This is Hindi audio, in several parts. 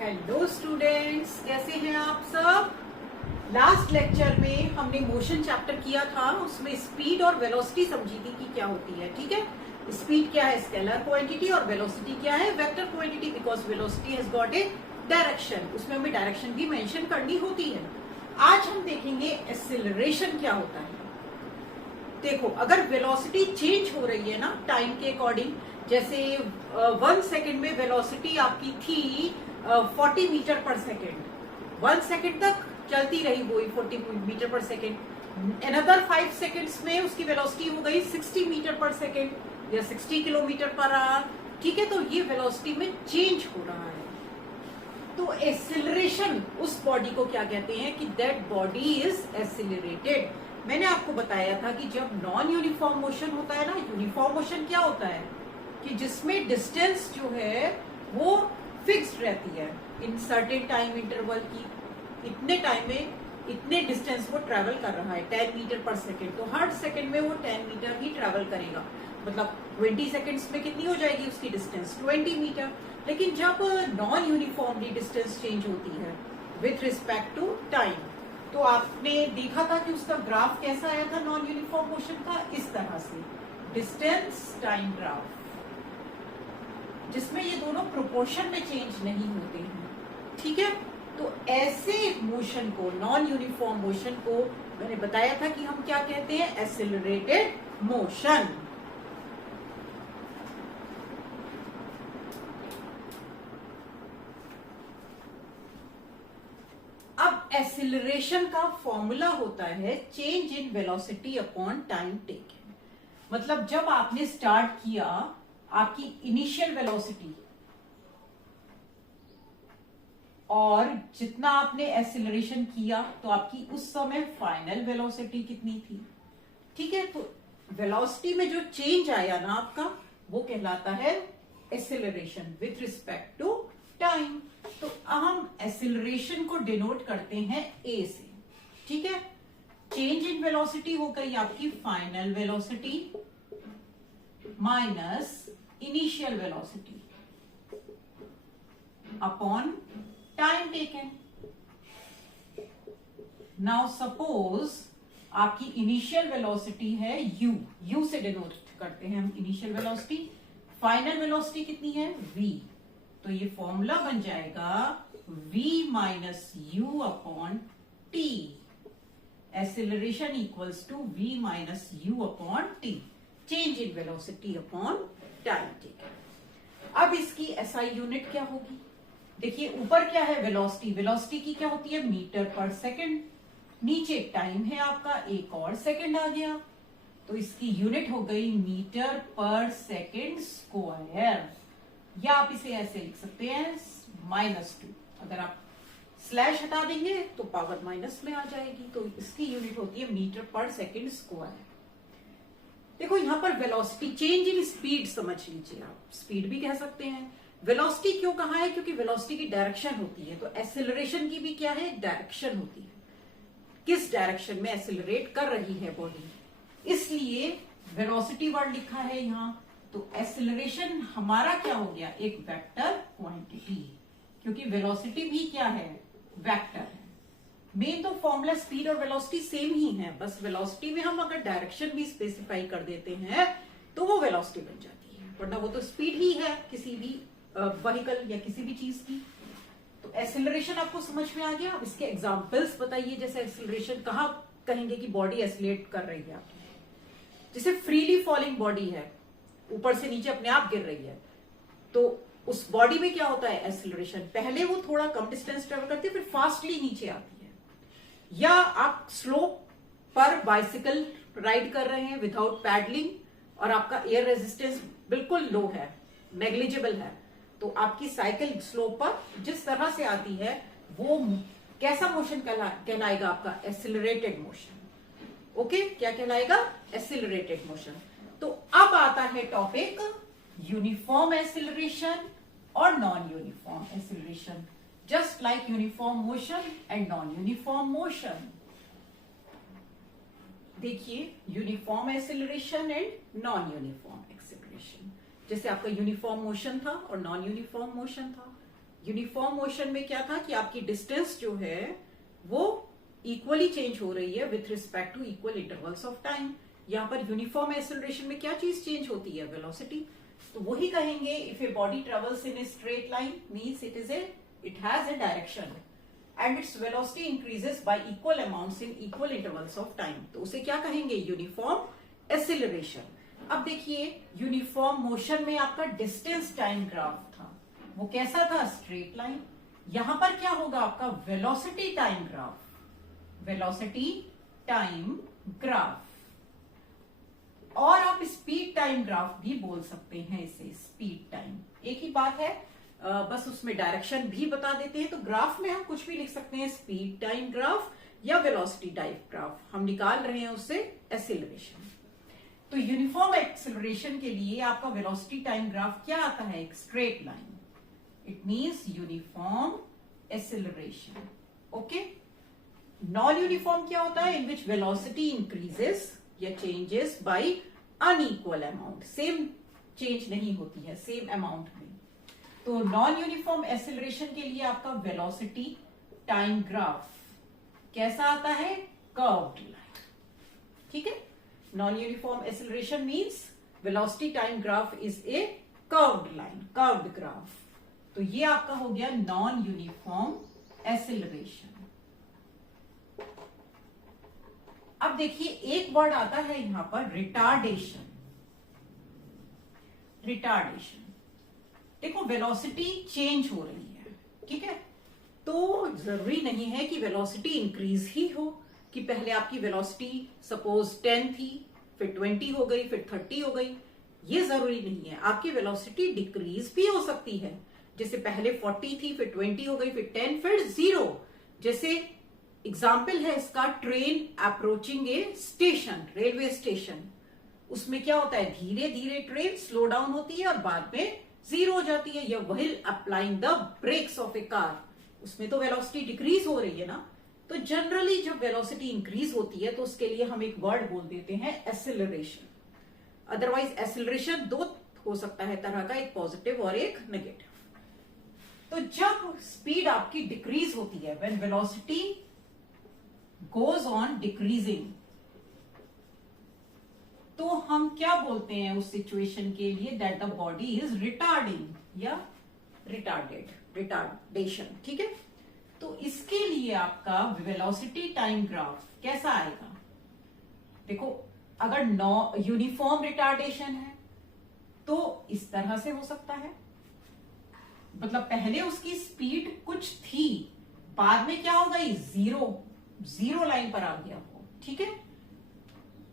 हेलो स्टूडेंट्स, कैसे हैं आप सब। लास्ट लेक्चर में हमने मोशन चैप्टर किया था, उसमें स्पीड और वेलोसिटी समझी थी कि क्या होती है। ठीक है, स्पीड क्या है, स्केलर क्वांटिटी, और वेलोसिटी क्या है, vector quantity, because velocity has got a direction, उसमें हमें डायरेक्शन भी मेंशन करनी होती है। आज हम देखेंगे एक्सेलरेशन क्या होता है। देखो, अगर वेलोसिटी चेंज हो रही है ना टाइम के अकॉर्डिंग, जैसे 1 सेकेंड में वेलोसिटी आपकी थी 40 मीटर पर सेकेंड, 1 सेकेंड तक चलती रही वही 40 मीटर पर सेकेंड। अनदर 5 सेकेंड्स में उसकी वेलोसिटी हो गई 60 मीटर पर सेकेंड या 60 किलोमीटर पर आवर। ठीक है, तो ये वेलोसिटी में चेंज हो रहा है। तो एक्सेलरेशन उस बॉडी को क्या कहते हैं कि दैट बॉडी इज एक्सेलरेटेड। मैंने आपको बताया था कि जब नॉन यूनिफॉर्म मोशन होता है ना, यूनिफॉर्म मोशन क्या होता है कि जिसमें डिस्टेंस जो है वो फिक्स्ड रहती है इन सर्टेन टाइम इंटरवल की, इतने टाइम में इतने डिस्टेंस वो ट्रेवल कर रहा है 10 मीटर पर सेकेंड, तो हर सेकेंड में वो 10 मीटर ही ट्रेवल करेगा। मतलब 20 सेकेंड्स में कितनी हो जाएगी उसकी डिस्टेंस, 20 मीटर। लेकिन जब नॉन यूनिफॉर्मली डिस्टेंस चेंज होती है विथ रिस्पेक्ट टू टाइम, तो आपने देखा था कि उसका ग्राफ कैसा आया था नॉन यूनिफॉर्म मोशन का, इस तरह से डिस्टेंस टाइम ग्राफ, जिसमें ये दोनों प्रोपोर्शन में चेंज नहीं होते हैं। ठीक है, तो ऐसे मोशन को, नॉन यूनिफॉर्म मोशन को मैंने बताया था कि हम क्या कहते हैं, एक्सेलरेटेड मोशन। अब एक्सेलरेशन का फॉर्मूला होता है change in velocity upon time taken. मतलब जब आपने स्टार्ट किया, आपकी इनिशियल वेलोसिटी और जितना आपने एक्सेलरेशन किया तो आपकी उस समय फाइनल वेलोसिटी कितनी थी। ठीक है, तो वेलोसिटी में जो चेंज आया ना आपका, वो कहलाता है acceleration with respect to time. तो हम एक्सेलरेशन को डिनोट करते हैं ए से। ठीक है, चेंज इन वेलोसिटी हो गई आपकी final velocity minus initial velocity upon time taken. Now suppose आपकी इनिशियल वेलोसिटी है यू से डिनोट करते हैं हम इनिशियल वेलोसिटी, फाइनल वेलोसिटी कितनी है v, तो ये फॉर्मूला बन जाएगा v minus u upon t. Acceleration equals to v minus u upon t, change in velocity upon time taken. अब इसकी एसआई यूनिट क्या होगी, देखिए ऊपर क्या है वेलोसिटी, वेलोसिटी की क्या होती है मीटर पर सेकंड, नीचे टाइम है आपका, एक और सेकंड आ गया, तो इसकी यूनिट हो गई मीटर पर सेकंड स्क्वायर। या आप इसे ऐसे लिख सकते हैं -2, अगर आप स्लैश हटा देंगे तो पावर माइनस में आ जाएगी, तो इसकी यूनिट होती है मीटर पर सेकंड स्क्वायर। देखो यहां पर वेलोसिटी, चेंज इन स्पीड समझ लीजिए, आप स्पीड भी कह सकते हैं। वेलोसिटी क्यों कहा है, क्योंकि वेलोसिटी की डायरेक्शन होती है, तो एक्सेलरेशन की भी क्या है, डायरेक्शन होती है, किस डायरेक्शन में एक्सेलरेट कर रही है बॉडी, इसलिए वेलोसिटी वर्ड लिखा है यहां। तो एक्सेलरेशन हमारा क्या हो गया, एक वेक्टर क्वांटिटी, क्योंकि वेलोसिटी भी क्या है, वेक्टर है। मेन तो फॉर्मूला स्पीड और वेलोसिटी सेम ही है, बस वेलोसिटी में हम अगर डायरेक्शन भी स्पेसिफाई कर देते हैं तो वो वेलोसिटी बन जाती है, वरना वो तो स्पीड ही है किसी भी व्हीकल या किसी भी चीज की। तो एक्सेलरेशन आपको समझ में आ गया। अब इसके एग्जांपल्स बताइए, जैसे एक्सेलरेशन कहाँ कहेंगे कि बॉडी एक्सेलरेट कर रही है आपकी, जैसे फ्रीली फॉलिंग बॉडी है, ऊपर से नीचे अपने आप गिर रही है, तो उस बॉडी में क्या होता है एक्सेलरेशन, पहले वो थोड़ा कम डिस्टेंस ट्रेवल करती है फिर फास्टली नीचे आती है। या आप स्लोप पर बाइसिकल राइड कर रहे हैं विदाउट पैडलिंग और आपका एयर रेजिस्टेंस बिल्कुल लो है, नेग्लिजिबल है, तो आपकी साइकिल स्लोप पर जिस तरह से आती है वो कैसा मोशन कहलाएगा आपका, एक्सेलरेटेड मोशन। ओके, क्या कहलाएगा, एक्सेलरेटेड मोशन। तो अब आता है टॉपिक यूनिफॉर्म एक्सेलरेशन और non uniform acceleration, just like uniform motion and non uniform motion. देखिए uniform acceleration and non uniform acceleration, जैसे आपका यूनिफॉर्म मोशन था और नॉन यूनिफॉर्म मोशन था। यूनिफॉर्म मोशन में क्या था कि आपकी डिस्टेंस जो है वो इक्वली चेंज हो रही है with respect to equal intervals of time. यहाँ पर यूनिफॉर्म एक्सेलरेशन में क्या चीज चेंज होती है? वेलोसिटी। तो वही कहेंगे if a body travels in a straight line means it has a direction and its velocity increases y equal amounts in equal intervals of time, तो उसे क्या कहेंगे? Uniform acceleration. अब देखिए यूनिफॉर्म मोशन में आपका डिस्टेंस टाइम ग्राफ था, वो कैसा था? Straight line. यहां पर क्या होगा आपका? Velocity time graph, velocity time graph, और आप स्पीड टाइम ग्राफ भी बोल सकते हैं इसे, स्पीड टाइम एक ही बात है, बस उसमें डायरेक्शन भी बता देते हैं। तो ग्राफ में हम कुछ भी लिख सकते हैं, स्पीड टाइम ग्राफ या वेलोसिटी टाइम ग्राफ, हम निकाल रहे हैं उससे एक्सेलरेशन। तो यूनिफॉर्म एक्सेलरेशन के लिए आपका वेलोसिटी टाइम ग्राफ क्या आता है? एक straight line, it means uniform acceleration. Okay. Non uniform क्या होता है? इन विच वेलोसिटी इंक्रीजेस या changes by unequal amount, same change नहीं होती है सेम अमाउंट में। तो नॉन यूनिफॉर्म एक्सेलरेशन के लिए आपका वेलोसिटी टाइम ग्राफ कैसा आता है? Curved line. ठीक है, non uniform acceleration means velocity time graph is a curved line, curved graph. तो ये आपका हो गया नॉन यूनिफॉर्म एक्सेलरेशन। अब देखिए एक वर्ड आता है यहां पर, रिटार्डेशन। रिटार्डेशन, देखो वेलोसिटी चेंज हो रही है, ठीक है, तो जरूरी नहीं है कि वेलोसिटी इंक्रीज ही हो, कि पहले आपकी वेलोसिटी सपोज 10 थी, फिर 20 हो गई, फिर 30 हो गई, ये जरूरी नहीं है। आपकी वेलोसिटी डिक्रीज भी हो सकती है, जैसे पहले 40 थी, फिर 20 हो गई, फिर 10, फिर 0। जैसे एग्जाम्पल है इसका, ट्रेन अप्रोचिंग ए स्टेशन, रेलवे स्टेशन, उसमें क्या होता है? धीरे धीरे ट्रेन स्लो डाउन होती है और बाद में 0 हो जाती है। या while applying the brakes of a car, उसमें तो वेलोसिटी डिक्रीज हो रही है ना। तो जनरली जब वेलोसिटी इंक्रीज होती है तो उसके लिए हम एक वर्ड बोल देते हैं एक्सेलरेशन। अदरवाइज एक्सेलरेशन दो हो सकता है तरह का, एक पॉजिटिव और एक नेगेटिव। तो जब स्पीड आपकी डिक्रीज होती है, when velocity goes on decreasing, तो हम क्या बोलते हैं उस सिचुएशन के लिए? That the body is retarding या रिटार्डेड, रिटार्डेशन। ठीक है, तो इसके लिए आपका वेलोसिटी टाइम ग्राफ कैसा आएगा? देखो अगर यूनिफॉर्म रिटार्डेशन है तो इस तरह से हो सकता है, मतलब पहले उसकी स्पीड कुछ थी, बाद में क्या हो गई? 0 लाइन पर आ गया वो। ठीक है,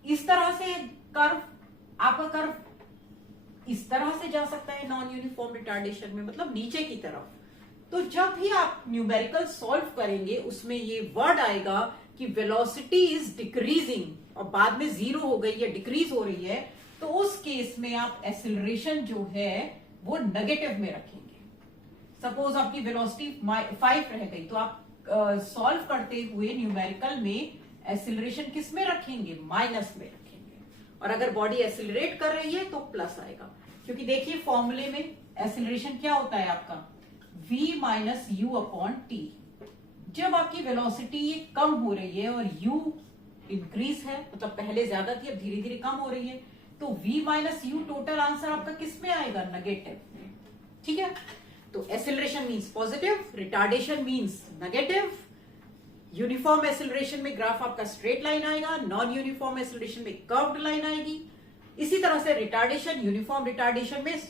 इस तरह से कर्व, आपका कर्व इस तरह से जा सकता है नॉन यूनिफॉर्म रिटार्डेशन में, मतलब नीचे की तरफ। तो जब भी आप न्यूमेरिकल सॉल्व करेंगे उसमें ये वर्ड आएगा कि वेलोसिटी इज डिक्रीजिंग और बाद में 0 हो गई या डिक्रीज हो रही है, तो उस केस में आप एक्सेलरेशन जो है वो नेगेटिव में रखेंगे। सपोज आपकी वेलोसिटी 5 रह गई, तो आप सॉल्व करते हुए न्यूमेरिकल में एक्सेलरेशन किस में रखेंगे? माइनस में रखेंगे। और अगर बॉडी एक्सेलरेट कर रही है तो प्लस आएगा, क्योंकि देखिए फॉर्मूले में एक्सेलरेशन क्या होता है आपका? v minus u upon T. जब आपकी वेलोसिटी कम हो रही है और u इंक्रीज है, मतलब पहले ज्यादा थी अब धीरे धीरे कम हो रही है, तो v minus you total answer आपका किस में आएगा? नेगेटिव में। ठीक है, तो acceleration means positive, retardation means negative. Uniform acceleration में ग्राफ आपका स्ट्रेट लाइन आएगा, नॉन यूनिफॉर्म एक्सेलरेशन में कर्व्ड लाइन आएगी। इसी तरह से रिटार्डेशन यूनिफॉर्म रिटार्डेशन में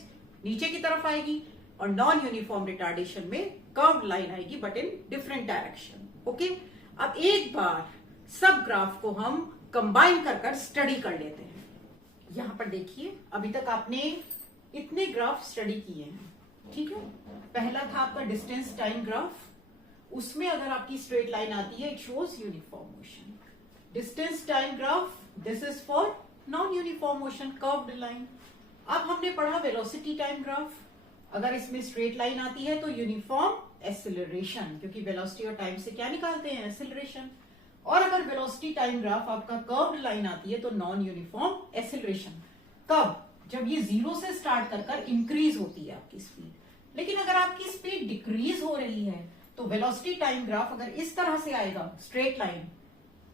नीचे की तरफ आएगी और नॉन यूनिफॉर्म रिटार्डेशन में कर्व्ड लाइन आएगी, but in different direction. Okay, अब एक बार सब ग्राफ को हम कंबाइन कर स्टडी कर लेते हैं। यहां पर देखिए अभी तक आपने इतने ग्राफ स्टडी किए हैं। ठीक है, पहला था आपका डिस्टेंस टाइम ग्राफ, उसमें अगर आपकी स्ट्रेट लाइन आती है it shows uniform motion. Distance time graph, this is for non uniform motion, curved line. अब हमने पढ़ा वेलोसिटी टाइम ग्राफ, अगर इसमें स्ट्रेट लाइन आती है तो यूनिफॉर्म एक्सेलरेशन, क्योंकि वेलोसिटी और टाइम से क्या निकालते हैं? एक्सेलरेशन। और अगर वेलोसिटी टाइम ग्राफ आपका कर्व्ड लाइन आती है तो नॉन यूनिफॉर्म एक्सेलरेशन। कब? जब ये 0 से स्टार्ट कर इंक्रीज होती है आपकी स्पीड, लेकिन अगर आपकी स्पीड डिक्रीज हो रही है तो वेलोसिटी टाइम ग्राफ अगर इस तरह से आएगा, स्ट्रेट लाइन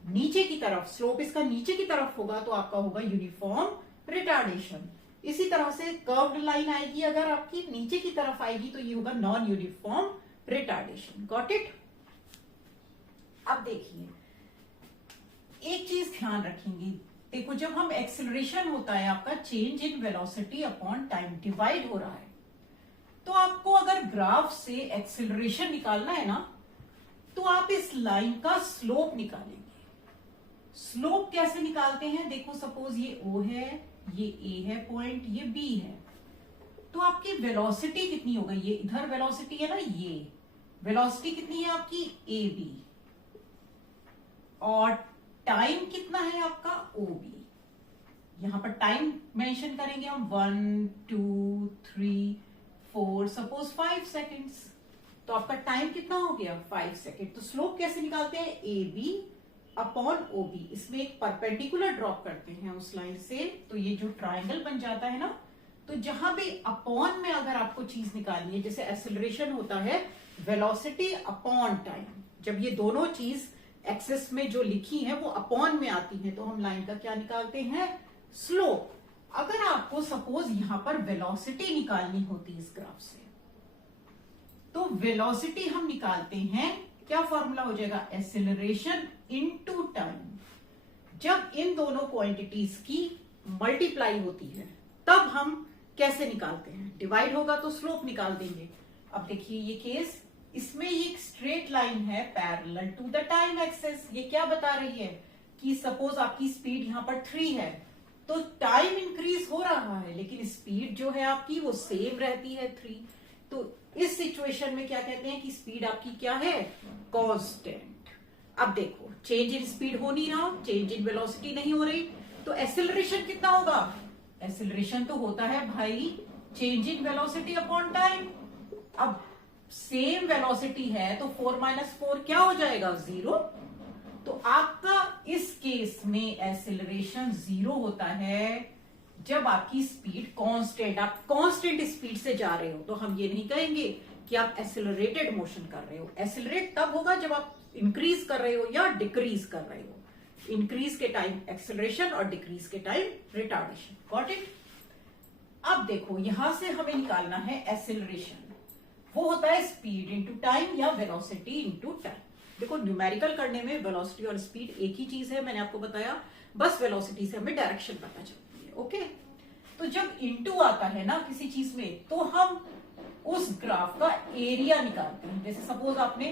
नीचे की तरफ, स्लोप इसका नीचे की तरफ होगा, तो आपका होगा यूनिफॉर्म रिटार्डेशन। इसी तरह से कर्व्ड लाइन आएगी, अगर आपकी नीचे की तरफ आएगी तो ये होगा non uniform retardation. Got it? अब देखिए एक चीज ध्यान रखेंगे, देखो जब हम एक्सेलरेशन होता है आपका change in velocity upon time divide हो रहा है, तो आपको अगर ग्राफ से एक्सेलरेशन निकालना है ना, तो आप इस लाइन का स्लोप निकालेंगे। स्लोप कैसे निकालते हैं? देखो सपोज ये O है, ये A है पॉइंट, ये B है, तो आपकी वेलोसिटी कितनी हो गई? ये इधर वेलोसिटी है ना, ये वेलोसिटी कितनी है आपकी AB, और टाइम कितना है आपका OB। यहां पर टाइम मेंशन करेंगे हम 1 2 3 4 सपोज 5 सेकेंड्स, तो आपका टाइम कितना हो गया? 5 सेकेंड। तो स्लोप कैसे निकालते हैं? AB upon OB। इसमें एक परपेंडिकुलर ड्रॉप करते हैं उस लाइन से, तो ये जो ट्राइंगल बन जाता है ना, तो जहां भी अपॉन में अगर आपको चीज निकालनी है, जैसे एक्सेलरेशन होता है वेलोसिटी अपॉन टाइम, जब ये दोनों चीज एक्सेस में जो लिखी है वो अपॉन में आती है, तो हम लाइन का क्या निकालते हैं? स्लोप। अगर आपको सपोज यहां पर वेलोसिटी निकालनी होती इस ग्राफ से, तो वेलोसिटी हम निकालते हैं, क्या फॉर्मूला हो जाएगा? Acceleration into time. जब इन दोनों क्वांटिटीज की मल्टीप्लाई होती है तब हम कैसे निकालते हैं? डिवाइड होगा तो स्लोप निकाल देंगे। अब देखिए ये केस, इसमें ये एक स्ट्रेट लाइन है parallel to the time axis. ये क्या बता रही है कि सपोज आपकी स्पीड यहां पर 3 है, तो टाइम इंक्रीज हो रहा है लेकिन स्पीड जो है आपकी वो सेम रहती है 3। तो इस सिचुएशन में क्या कहते हैं कि स्पीड आपकी क्या है? कांस्टेंट। अब देखो चेंज इन स्पीड हो नहीं रहा, चेंज इन वेलोसिटी नहीं हो रही, तो एक्सेलरेशन कितना होगा? एक्सेलरेशन तो होता है भाई change in velocity upon time. अब सेम वेलोसिटी है तो 4 - 4 क्या हो जाएगा? 0। तो आपका इस केस में एक्सेलरेशन 0 होता है जब आपकी स्पीड कांस्टेंट, आप कांस्टेंट स्पीड से जा रहे हो, तो हम ये नहीं कहेंगे कि आप एक्सेलरेटेड मोशन कर रहे हो। एक्सेलरेट तब होगा जब आप इंक्रीज कर रहे हो या डिक्रीज कर रहे हो। इंक्रीज के टाइम एक्सेलरेशन और डिक्रीज के टाइम रिटार्डेशन। Got it? अब देखो यहां से हमें निकालना है एक्सेलरेशन, वो होता है स्पीड इंटू टाइम या वेलोसिटी इंटू टाइम। देखो न्यूमेरिकल करने में वेलोसिटी और स्पीड एक ही चीज है, मैंने आपको बताया, बस वेलोसिटी से हमें डायरेक्शन पता चलती है। ओके, तो जब इंटू आता है ना किसी चीज में, तो हम उस ग्राफ का एरिया निकालते हैं। जैसे सपोज आपने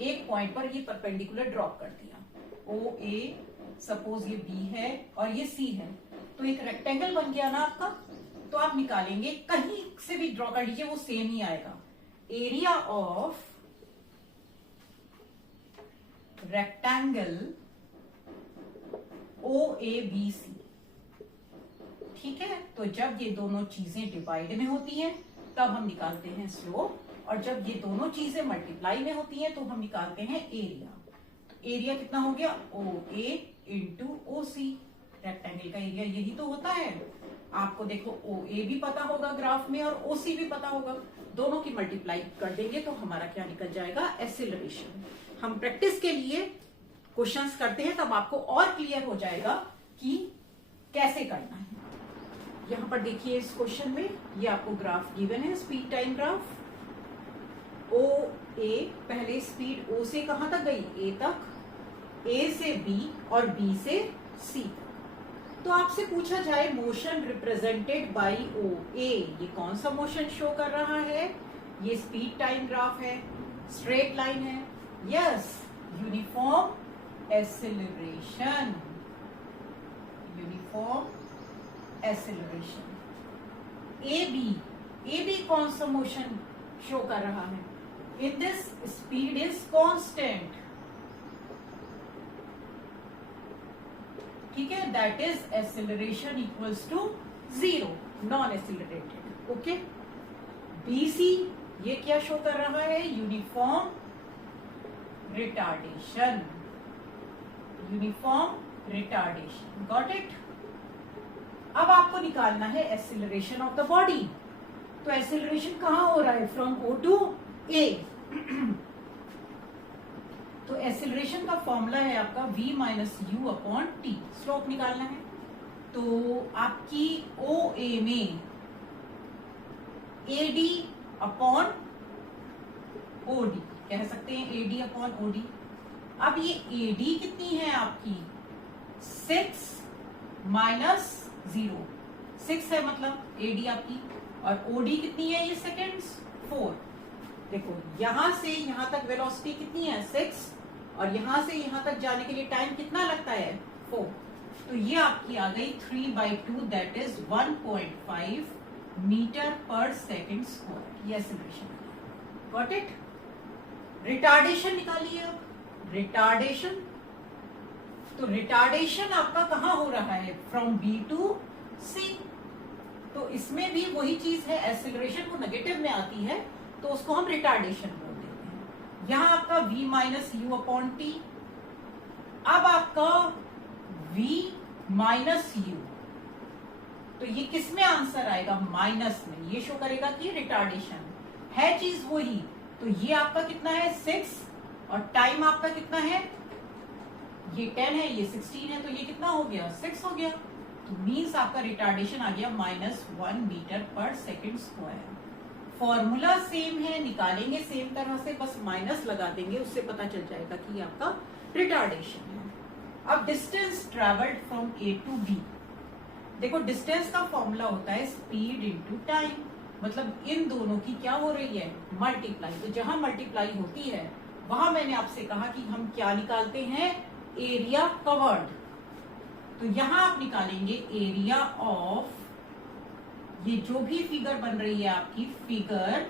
एक पॉइंट पर ये परपेंडिकुलर ड्रॉप कर दिया, ओ ए, सपोज ये बी है और ये सी है, तो एक रेक्टेंगल बन गया ना आपका। तो आप निकालेंगे, कहीं से भी ड्रॉ कर लीजिए वो सेम ही आएगा, area of rectangle O A B C. ठीक है, तो जब ये दोनों चीजें डिवाइड में होती हैं तब हम निकालते हैं स्लोप, और जब ये दोनों चीजें मल्टीप्लाई में होती हैं तो हम निकालते हैं एरिया। तो एरिया कितना हो गया? ओ ए इंटू ओ सी। रेक्टेंगल का एरिया यही तो होता है। आपको देखो ओ ए भी पता होगा ग्राफ में और ओ सी भी पता होगा, दोनों की मल्टीप्लाई कर देंगे तो हमारा क्या निकल जाएगा? एक्सेलरेशन। हम प्रैक्टिस के लिए क्वेश्चंस करते हैं तब आपको और क्लियर हो जाएगा कि कैसे करना है। यहां पर देखिए इस क्वेश्चन में ये आपको ग्राफ गिवन है, स्पीड टाइम ग्राफ। ओ ए, पहले स्पीड ओ से कहां तक गई? ए तक, ए से बी और बी से सी। तो आपसे पूछा जाए motion represented by O A, ये कौन सा मोशन शो कर रहा है? ये स्पीड टाइम ग्राफ है, स्ट्रेट लाइन है, yes, uniform acceleration, uniform acceleration. A B कौन सा मोशन शो कर रहा है? In this speed is constant, ठीक है, that is acceleration equals to 0, non accelerated. Okay, BC ये क्या शो कर रहा है? Uniform retardation, uniform retardation. Got it? अब आपको निकालना है एक्सेलरेशन ऑफ द बॉडी। तो एक्सेलरेशन कहाँ हो रहा है? From O to A। तो एक्सेलरेशन का फॉर्मूला है आपका v minus u upon t. Slope निकालना है तो आपकी OA में AD अपॉन OD कह सकते हैं, AD अपॉन OD। अब ये AD कितनी है आपकी? 6 माइनस 0, 6 है मतलब AD आपकी, और OD कितनी है? ये सेकेंड्स 4। देखो यहां से यहां तक वेलोसिटी कितनी है? 6, और यहां से यहां तक जाने के लिए टाइम कितना लगता है? 4। तो ये आपकी आ गई 3/2, दैट इज 1.5 मीटर पर सेकेंड स्क्वायर। ये एक्सेलरेशन। Got it? रिटार्डेशन निकालिए अब। रिटार्डेशन, तो रिटार्डेशन आपका कहां हो रहा है? फ्रॉम बी टू सी। तो इसमें भी वही चीज है, एक्सेलरेशन वो नेगेटिव में आती है तो उसको हम रिटार्डेशन बोल देते हैं। यहां आपका v minus u upon T. अब आपका v माइनस यू, तो ये किस में आंसर आएगा? माइनस में। ये शो करेगा कि रिटार्डेशन है चीज वही। तो ये आपका कितना है? 6, और टाइम आपका कितना है? ये 10 है, ये 16 है, तो ये कितना हो गया? 6 हो गया। तो मीन्स आपका रिटार्डेशन आ गया -1 मीटर पर सेकेंड स्क्वायर। फॉर्मूला सेम है, निकालेंगे सेम तरह से, बस माइनस लगा देंगे, उससे पता चल जाएगा कि ये आपका रिटार्डेशन है। अब distance travelled from A to B। देखो डिस्टेंस का फॉर्मूला होता है स्पीड इनटू टाइम, मतलब इन दोनों की क्या हो रही है? मल्टीप्लाई। तो जहां मल्टीप्लाई होती है वहां मैंने आपसे कहा कि हम क्या निकालते हैं? Area covered. तो यहां आप निकालेंगे एरिया ऑफ, ये जो भी फिगर बन रही है आपकी, फिगर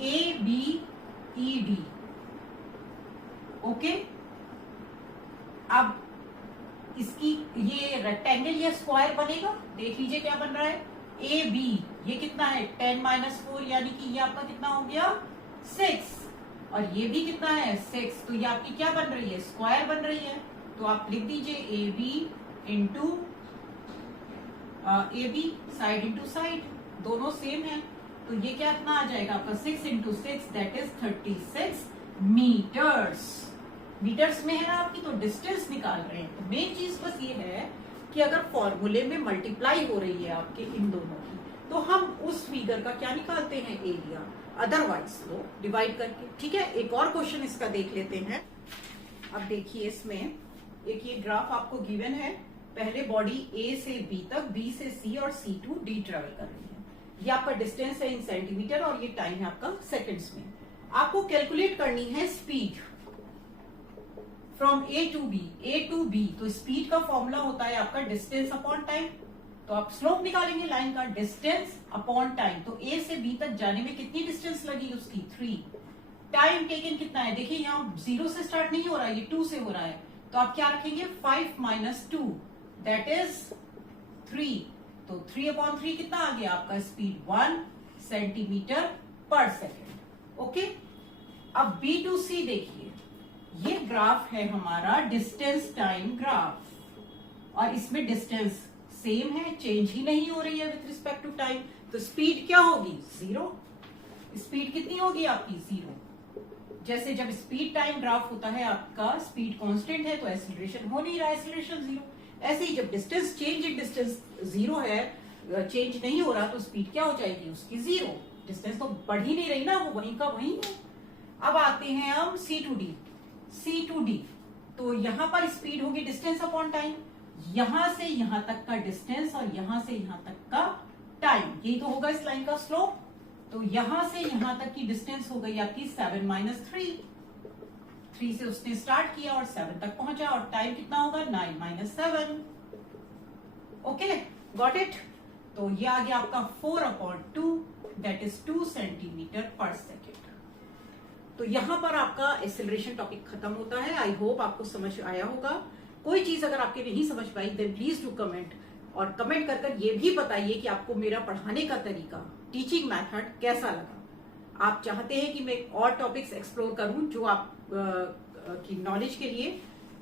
ABED। ओके, अब इसकी ये रेक्टेंगल या स्क्वायर बनेगा। देख लीजिए क्या बन रहा है? AB ये कितना है? 10 माइनस 4, यानी कि ये आपका कितना हो गया? 6, और ये भी कितना है? 6। तो ये आपकी क्या बन रही है? स्क्वायर बन रही है। तो आप लिख दीजिए AB into AB, side into side, दोनों सेम है। तो ये क्या इतना आ जाएगा आपका? 6 into 6, that is 36 metres. Metres में है ना आपकी, तो डिस्टेंस निकाल रहे हैं। तो मेन चीज बस ये है कि अगर फॉर्मूले में मल्टीप्लाई हो रही है आपके इन दोनों की, तो हम उस फिगर का क्या निकालते हैं? एरिया। अदरवाइज तो डिवाइड करके। ठीक है, एक और क्वेश्चन इसका देख लेते हैं। अब देखिए इसमें एक ये ग्राफ आपको गिवन है। पहले बॉडी A से B तक, B से C और C टू D ट्रेवल कर रही है। ये आपका डिस्टेंस है इन सेंटीमीटर, और ये टाइम है आपका सेकंड्स में। आपको कैलकुलेट करनी है speed from A to B। A to B, तो स्पीड का फॉर्मूला होता है आपका डिस्टेंस अपॉन टाइम। तो आप स्लोप निकालेंगे लाइन का, डिस्टेंस अपॉन टाइम। तो A से B तक जाने में कितनी डिस्टेंस लगी उसकी? 3। टाइम टेकन कितना है? देखिए यहाँ 0 से स्टार्ट नहीं हो रहा है, ये 2 से हो रहा है। तो आप क्या रखेंगे? 5 माइनस 2, दैट इज 3। तो 3/3 कितना आ गया आपका? स्पीड 1 सेंटीमीटर पर सेकेंड। ओके, अब B टू C देखिए, ये ग्राफ है हमारा डिस्टेंस टाइम ग्राफ, और इसमें डिस्टेंस सेम है, चेंज ही नहीं हो रही है विथ रिस्पेक्ट टू टाइम। तो स्पीड क्या होगी? 0। स्पीड कितनी होगी आपकी? 0। जैसे जब स्पीड टाइम ग्राफ होता है आपका, स्पीड कांस्टेंट है तो एक्सीलरेशन हो नहीं रहा, एक्सीलरेशन 0। ऐसे ही जब डिस्टेंस चेंज इन डिस्टेंस 0 है, चेंज नहीं हो रहा, तो स्पीड क्या हो जाएगी उसकी? 0। डिस्टेंस तो बढ़ ही नहीं रही ना, वो वहीं का वहीं है। अब आते हैं हम C to D। C to D, तो यहां पर स्पीड होगी डिस्टेंस अपॉन टाइम। यहां से यहां तक का डिस्टेंस और यहां से यहां तक का टाइम, यही तो होगा इस लाइन का स्लोप। तो यहां से यहां तक की डिस्टेंस हो गई आपकी 7 माइनस 3। 3 से उसने स्टार्ट किया और 7 तक पहुंचा, और टाइम कितना होगा? 9 माइनस 7। Okay, got it? तो ये आ गया आपका 4/2, दैट इज 2 सेंटीमीटर पर सेकेंड। तो यहां पर आपका एक्सेलरेशन टॉपिक खत्म होता है। आई होप आपको समझ आया होगा। कोई चीज अगर आपके नहीं समझ पाई, देन प्लीज डू कमेंट, और कमेंट कर कर ये भी बताइए कि आपको मेरा पढ़ाने का तरीका, टीचिंग मेथड कैसा लगा। आप चाहते हैं कि मैं और टॉपिक्स एक्सप्लोर करूं जो आप की नॉलेज के लिए,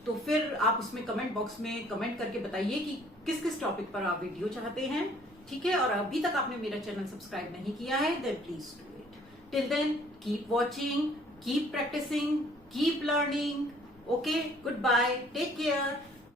तो फिर आप उसमें कमेंट बॉक्स में कमेंट करके बताइए कि किस किस टॉपिक पर आप वीडियो चाहते हैं। ठीक है, और अभी तक आपने मेरा चैनल सब्सक्राइब नहीं किया है then please do it. Till then keep watching, keep practising, keep learning. Okay, good bye, take care.